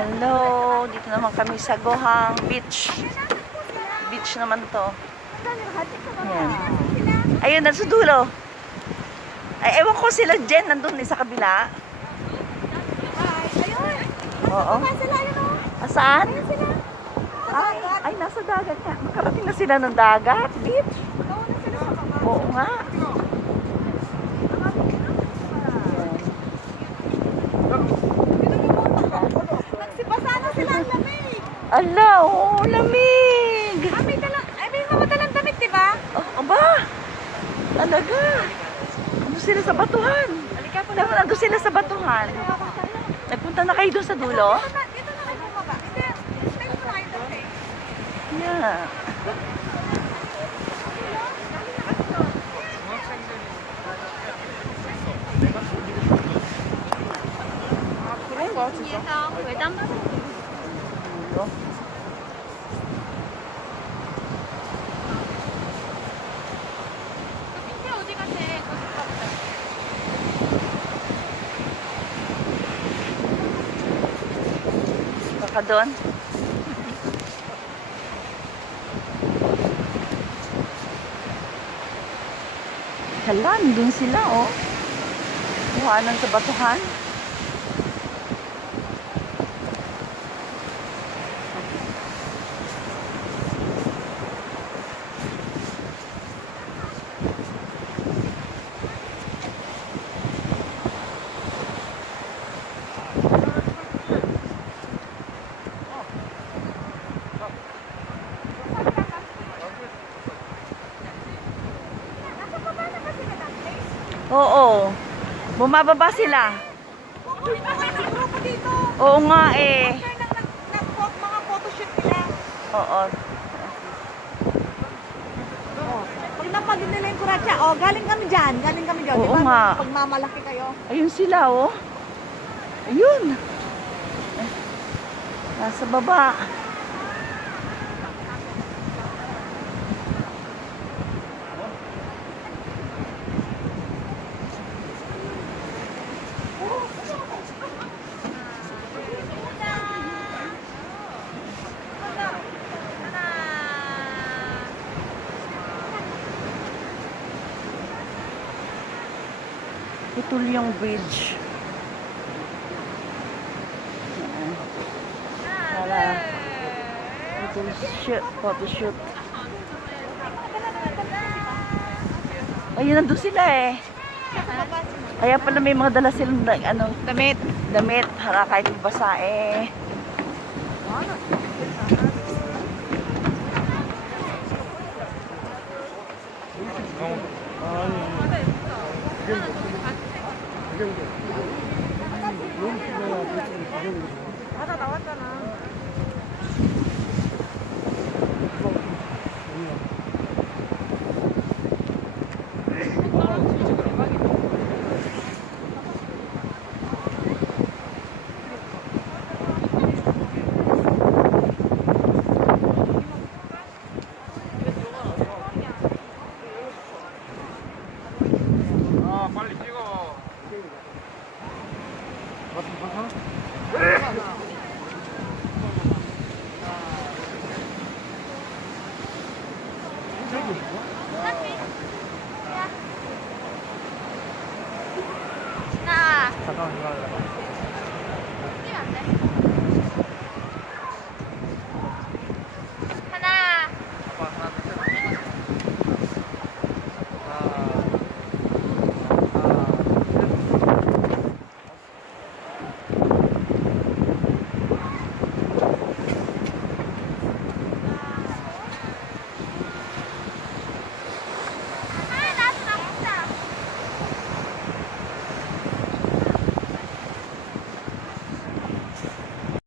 Hello, dito naman kami sa Gohang Beach. Beach naman to. Ayan. Ayun, nasa dulo. Ay, ewan ko sila Jen, nandun sa kabila. Oo. Saan? Ay, nasa dagat nga. Makarating na sila ng dagat, beach. Oo nga. Nagsipasa na sila ang lamig. Ala, oo, lamig. May mga dalang damit, di ba? Oh, aba. Talaga. Ano sila sa batuhan? Dapat nandun sila sa batuhan. Nagpunta na kayo doon sa dulo? Dito na kayo bumaba. Hindi, tayo mo na kayo doon eh. Yeah. Baka doon. Hala, nandun sila, oh. Buhanan sa batuhan. Oo. Bumababa sila. Uy, may grupo dito. Oo nga eh. Mga photoshoot nila. Oo. Pag napagin nila yung kuratsa, galing kami dyan. Galing kami dyan. Oo Diba? nga. Pagmamalaki kayo. Ayun sila, oh. Ayun. Nasa baba. Ito yung bridge. Para photoshoot. Ayun, nandun sila eh. Kaya pala may mga dala silang damit. Para kahit basa eh. 나왔잖아. 빨리 찍어. 나. 잠깐만 이거. 뛰면 안 돼.